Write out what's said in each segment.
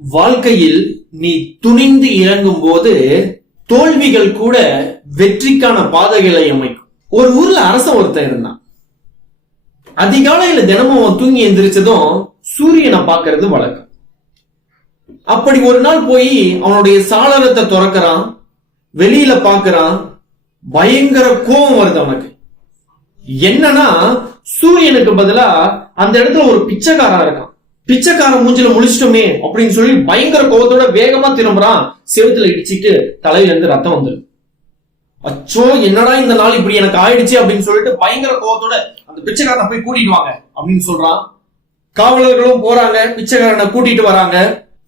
வாழ்க்கையில் நீ துணிந்து இறங்கும் போது தோல்விகள் கூட வெற்றிக்கான பாதைகளை அமைக்கும். ஒரு ஊர்ல அரசன் ஒருத்தன் இருந்தான். அதிகாலையில தினமும் அவன் தூங்கி எந்திரிச்சதும் சூரியனை பார்க்கறது வழக்கம். அப்படி ஒரு நாள் போய் அவனுடைய சாளரத்தை திறக்கிறான், வெளியில பாக்குறான். பயங்கர கோபம் வருது அவனுக்கு. என்னன்னா சூரியனுக்கு பதிலா அந்த இடத்துல ஒரு பிச்சைக்காரன் இருக்கான். பிச்சைக்காரன் மூஞ்சில முழிச்சிட்டோமே அப்படின்னு சொல்லி பயங்கர கோபத்தோட வேகமா திரும்புறான். செவுத்துல இடிச்சிட்டு தலையில இருந்து ரத்தம் வந்துடும். அச்சோ, என்னடா இந்த நாள் இப்படி எனக்கு ஆயிடுச்சு அப்படின்னு சொல்லிட்டு பயங்கர கோபத்தோட அந்த பிச்சைக்காரனை போய் கூட்டிட்டு வாங்க அப்படின்னு சொல்றான். காவலர்களும் போறாங்க, பிச்சைக்காரனை கூட்டிட்டு வராங்க.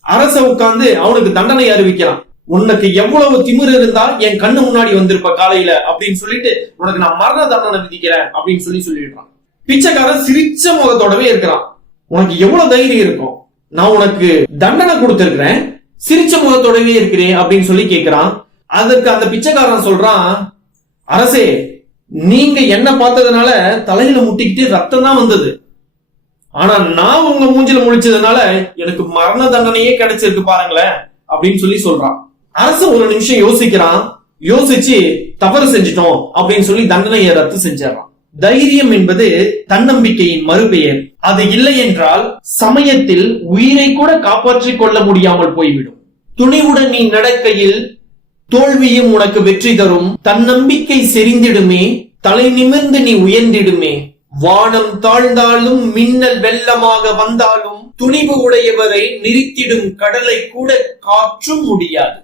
அரச உட்கார்ந்து அவனுக்கு தண்டனை அறிவிக்கிறான். உனக்கு எவ்வளவு திமிரு இருந்தா என் கண்ணு முன்னாடி வந்திருப்ப காலையில அப்படின்னு சொல்லிட்டு உனக்கு நான் மரண தண்டனை விதிக்கிறேன் அப்படின்னு சொல்லிடுறான். பிச்சைக்காரன் சிரிச்ச முகத்தோடவே இருக்கிறான். உனக்கு எவ்வளவு தைரியம் இருக்கும், நான் உனக்கு தண்டனை கொடுத்திருக்கிறேன், சிரிச்ச முகத்தோடவே இருக்கிறேன் அப்படின்னு சொல்லி கேட்கிறான். அதற்கு அந்த பிச்சைக்காரன் சொல்றான், அரசே, நீங்க என்ன பார்த்ததுனால தலையில முட்டிக்கிட்டு ரத்தம் தான் வந்தது. ஆனா நான் உங்க மூஞ்சில முழிச்சதுனால எனக்கு மரண தண்டனையே கிடைச்சிருக்கு பாருங்களேன் அப்படின்னு சொல்றான். அரசு ஒரு நிமிஷம் யோசிக்கிறான். யோசிச்சு தவறு செஞ்சிட்டோம் அப்படின்னு சொல்லி தண்டனையை ரத்து செஞ்சிடறான். தைரியம் என்பது தன்னம்பிக்கையின் மறுபெயர். அது இல்லை என்றால் சமயத்தில் உயிரை கூட காப்பாற்றிக் கொள்ள முடியாமல் போய்விடும். துணிவுடன் நீ நடக்கையில் தோல்வியும் உனக்கு வெற்றி தரும். தன்னம்பிக்கை செறிந்திடுமே, தலை நிமிர்ந்து நீ உயர்ந்திடுமே. வானம் தாழ்ந்தாலும் மின்னல் வெள்ளமாக வந்தாலும் துணிவு உடையவரை நிறுத்திடும் கடலை கூட காற்றும் முடியாது.